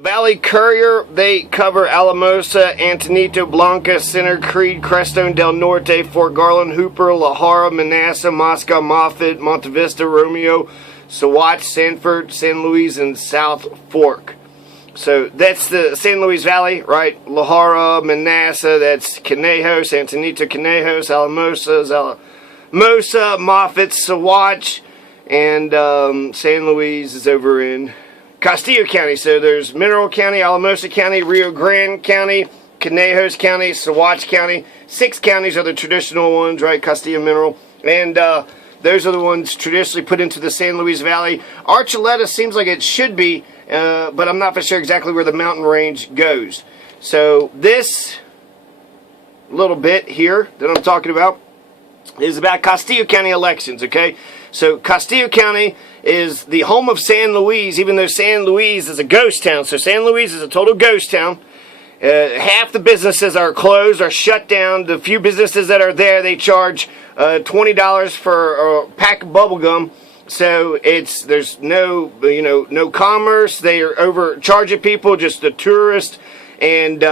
Valley Courier, they cover Alamosa, Antonito, Blanca, Center Creek, Crestone del Norte, Fort Garland, Hooper, La Jara, Manassas, Moscow, Moffett, Monte Vista, Romeo, Saguache, Sanford, San Luis, and South Fork. So that's the San Luis Valley, right? La Jara, Manassas, that's Conejos, Antonito, Conejos, Alamosa, Moffett, Saguache, and San Luis is over in Costilla County. So there's Mineral County, Alamosa County, Rio Grande County, Conejos County, Saguache County. 6 counties are the traditional ones, right? Costilla, Mineral. And those are the ones traditionally put into the San Luis Valley. Archuleta seems like it should be, but I'm not for sure exactly where the mountain range goes. So this little bit here that I'm talking about is about Costilla County elections, okay? So Costilla County is the home of San Luis, even though San Luis is a ghost town. So San Luis is a total ghost town. Half the businesses are closed or shut down. The few businesses that are there, they charge $20 for a pack of bubble gum. So there's no no commerce. They are overcharging people, just the tourists, and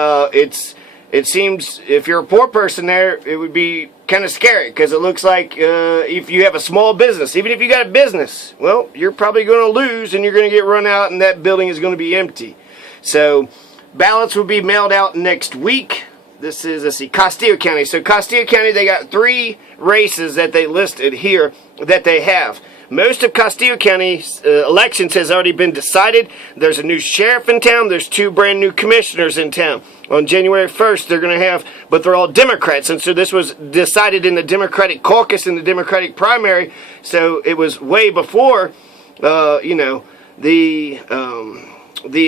it seems if you're a poor person there, it would be kind of scary, because it looks like if you have a small business, even if you got a business, well, you're probably going to lose and you're going to get run out and that building is going to be empty. So ballots will be mailed out next week. This is, let's see, Costilla County. So Costilla County, they got 3 races that they listed here that they have. Most of Costilla County's elections has already been decided. There's a new sheriff in town. There's 2 brand new commissioners in town. On January 1st, they're going to have, but they're all Democrats. And so this was decided in the Democratic caucus, in the Democratic primary. So it was way before, the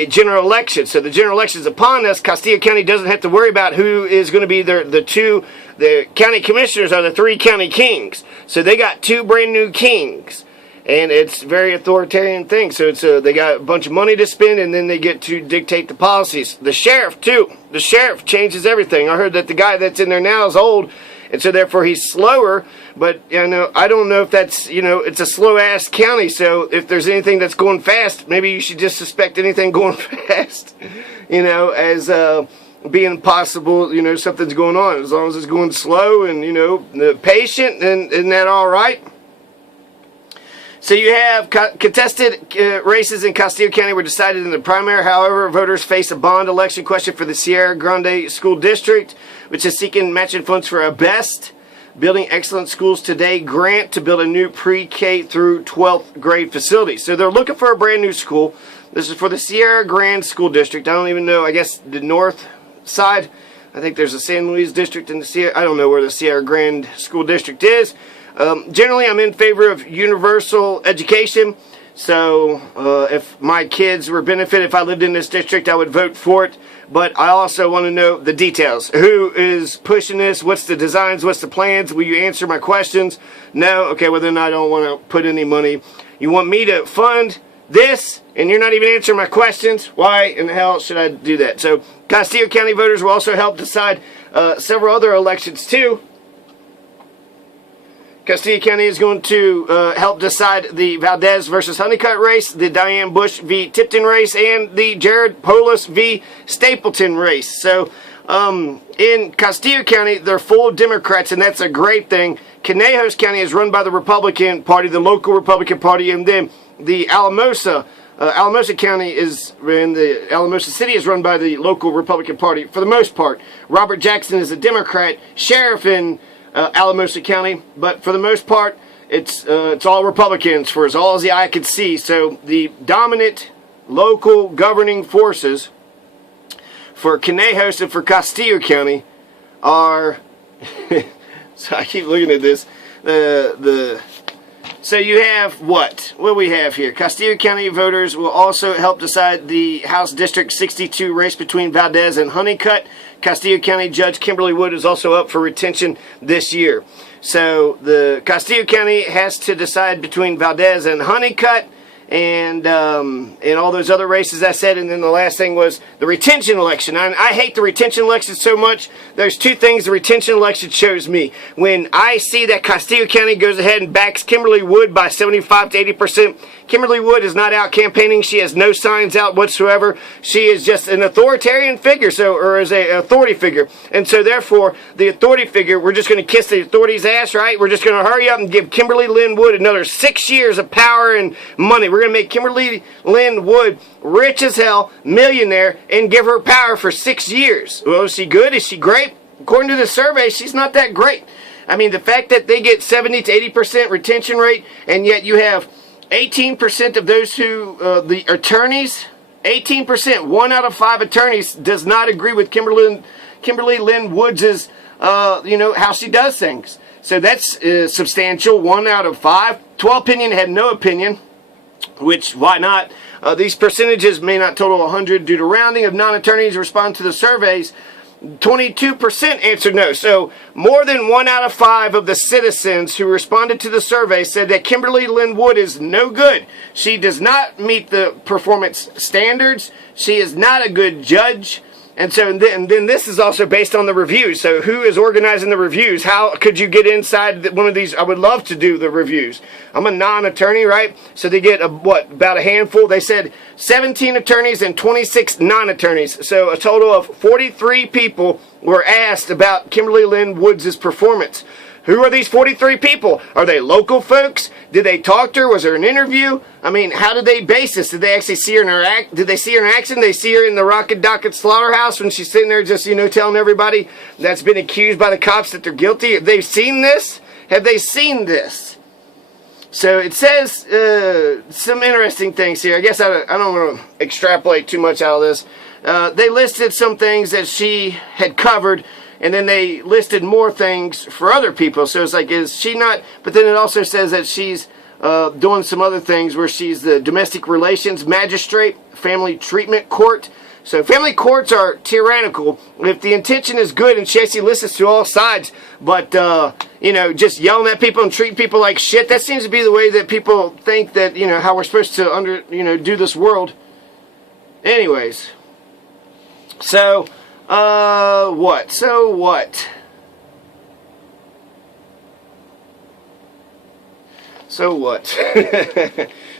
general election. So the general election is upon us. Costilla County doesn't have to worry about who is going to be the county commissioners are the 3 county kings. So they got 2 brand new kings. And it's a very authoritarian thing. So it's they got a bunch of money to spend, and then they get to dictate the policies. The sheriff, too. The sheriff changes everything. I heard that the guy that's in there now is old, and so therefore he's slower. But I don't know if that's, it's a slow-ass county. So if there's anything that's going fast, maybe you should just suspect anything going fast, as being possible, something's going on. As long as it's going slow and, patient, then isn't that all right? So you have contested races in Costilla County were decided in the primary. However, voters face a bond election question for the Sierra Grande School District, which is seeking matching funds for a BEST, Building Excellent Schools Today grant to build a new pre-K through 12th grade facility. So they're looking for a brand new school. This is for the Sierra Grande School District. I don't even know, I guess the north side. I think there's a San Luis district in the Sierra. I don't know where the Sierra Grande School District is. Generally, I'm in favor of universal education. So if my kids were benefited, if I lived in this district, I would vote for it. But I also want to know the details. Who is pushing this? What's the designs? What's the plans? Will you answer my questions? No? Okay, well then I don't want to put any money. You want me to fund this, and you're not even answering my questions? Why in the hell should I do that? So Costilla County voters will also help decide several other elections too. Costilla County is going to help decide the Valdez versus Honeycutt race, the Diane Bush v. Tipton race, and the Jared Polis v. Stapleton race. So in Costilla County, they're full Democrats, and that's a great thing. Conejos County is run by the Republican Party, the local Republican Party, and then the Alamosa County Alamosa City is run by the local Republican Party for the most part. Robert Jackson is a Democrat sheriff in Alamosa County, but for the most part, it's all Republicans for as all as the eye could see. So the dominant local governing forces for Conejos and for Costilla County are. So I keep looking at this. So you have what do we have here? Costilla County voters will also help decide the House District 62 race between Valdez and Honeycutt. Costilla County Judge Kimberly Wood is also up for retention this year. So the Costilla County has to decide between Valdez and Honeycutt, and all those other races I said. And then the last thing was the retention election. I hate the retention election so much. There's two things the retention election shows me. When I see that Costilla County goes ahead and backs Kimberly Wood by 75 to 80%, Kimberly Wood is not out campaigning. She has no signs out whatsoever. She is just an authoritarian figure, or is an authority figure. And so therefore, the authority figure, we're just going to kiss the authority's ass, right? We're just going to hurry up and give Kimberly Lynn Wood another 6 years of power and money. We're going to make Kimberly Lynn Wood rich as hell, millionaire, and give her power for 6 years. Well, is she good? Is she great? According to the survey, she's not that great. I mean, the fact that they get 70 to 80% retention rate, and yet you have 18% of those who, the attorneys, 18%, 1 out of 5 attorneys does not agree with Kimberly Lynn Woods' how she does things. So that's substantial, 1 out of 5. 12 opinion had no opinion, which, why not? These percentages may not total 100 due to rounding of non-attorneys respond to the surveys. 22% answered no. So more than 1 out of 5 of the citizens who responded to the survey said that Kimberly Lynn Wood is no good. She does not meet the performance standards. She is not a good judge. And so then this is also based on the reviews. So who is organizing the reviews? How could you get inside one of these? I would love to do the reviews. I'm a non-attorney, right? So they get about a handful. They said 17 attorneys and 26 non-attorneys. So a total of 43 people were asked about Kimberly Lynn Woods' performance. Who are these 43 people? Are they local folks? Did they talk to her? Was there an interview? I mean, how did they base this? Did they actually see her in her act? Did they see her in action? Did they see her in the Rocket Docket slaughterhouse when she's sitting there just, telling everybody that's been accused by the cops that they're guilty? Have they seen this? Have they seen this? So it says some interesting things here. I guess I don't want to extrapolate too much out of this. They listed some things that she had covered, and then they listed more things for other people. So it's like, is she not? But then it also says that she's doing some other things where she's the domestic relations magistrate, family treatment court. So family courts are tyrannical. If the intention is good and she actually listens to all sides, but, just yelling at people and treating people like shit, that seems to be the way that people think that, how we're supposed to do this world. Anyways. So, what? So what? So what?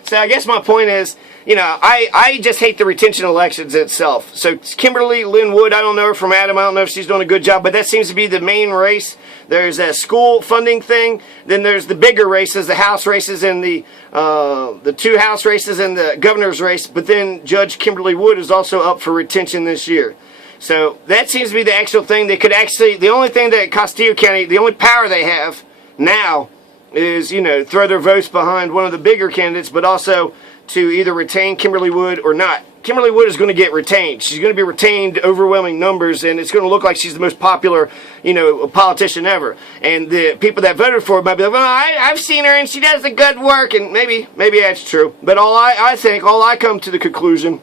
So I guess my point is, I just hate the retention elections itself. So Kimberly Lynn Wood, I don't know her from Adam. I don't know if she's doing a good job, but that seems to be the main race. There's a school funding thing. Then there's the bigger races, the House races and the 2 House races and the governor's race. But then Judge Kimberly Wood is also up for retention this year. So that seems to be the actual thing. They could actually, the only thing that Costilla County, the only power they have now is, throw their votes behind one of the bigger candidates, but also to either retain Kimberly Wood or not. Kimberly Wood is going to get retained. She's going to be retained overwhelming numbers, and it's going to look like she's the most popular, politician ever. And the people that voted for her might be like, well, I've seen her and she does the good work, and maybe that's true. But all I come to the conclusion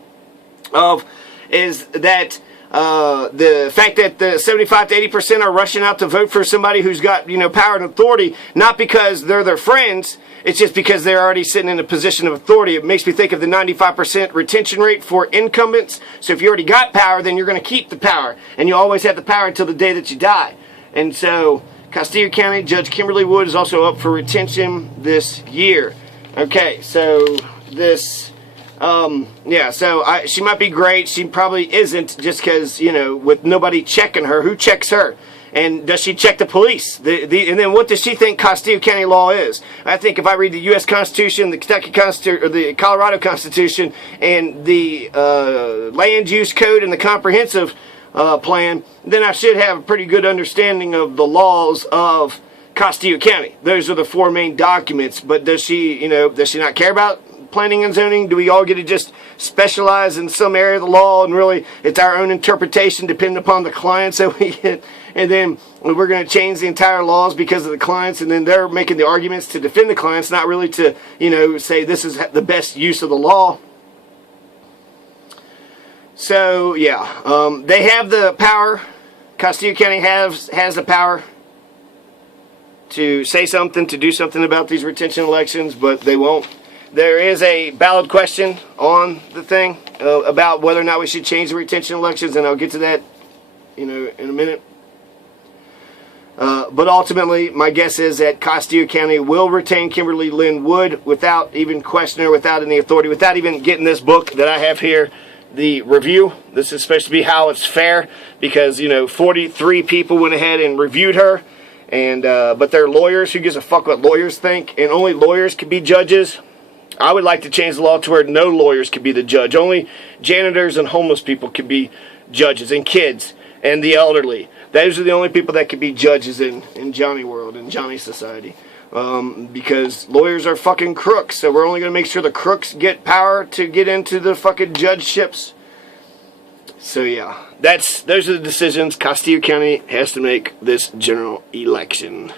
of is that the fact that the 75 to 80% are rushing out to vote for somebody who's got, power and authority, not because they're their friends, it's just because they're already sitting in a position of authority. It makes me think of the 95% retention rate for incumbents. So if you already got power, then you're going to keep the power. And you always have the power until the day that you die. And so Costilla County Judge Kimberly Wood is also up for retention this year. Okay, so this... she might be great. She probably isn't, just because, with nobody checking her. Who checks her? And does she check the police? And then what does she think Costilla County law is? I think if I read the U.S. Constitution, the Kentucky Constitution, or the Colorado Constitution, and the Land Use Code and the Comprehensive Plan, then I should have a pretty good understanding of the laws of Costilla County. Those are the 4 main documents. But does she not care about planning and zoning? Do we all get to just specialize in some area of the law, and really it's our own interpretation depending upon the clients that we get, and then we're going to change the entire laws because of the clients, and then they're making the arguments to defend the clients, not really to say this is the best use of the law. So yeah, they have the power. Costilla County has the power to say something, to do something about these retention elections, but they won't. there is a ballot question on the thing about whether or not we should change the retention elections, and I'll get to that, in a minute. But ultimately, my guess is that Costilla County will retain Kimberly Lynn Wood without even questioning her, without any authority, without even getting this book that I have here, the review. This is supposed to be how it's fair, because 43 people went ahead and reviewed her, and but they're lawyers. Who gives a fuck what lawyers think? And only lawyers can be judges. I would like to change the law to where no lawyers can be the judge. Only janitors and homeless people can be judges, and kids and the elderly. Those are the only people that can be judges in Johnny world, in Johnny society. Because lawyers are fucking crooks, so we're only going to make sure the crooks get power to get into the fucking judgeships. So yeah, those are the decisions Costilla County has to make this general election.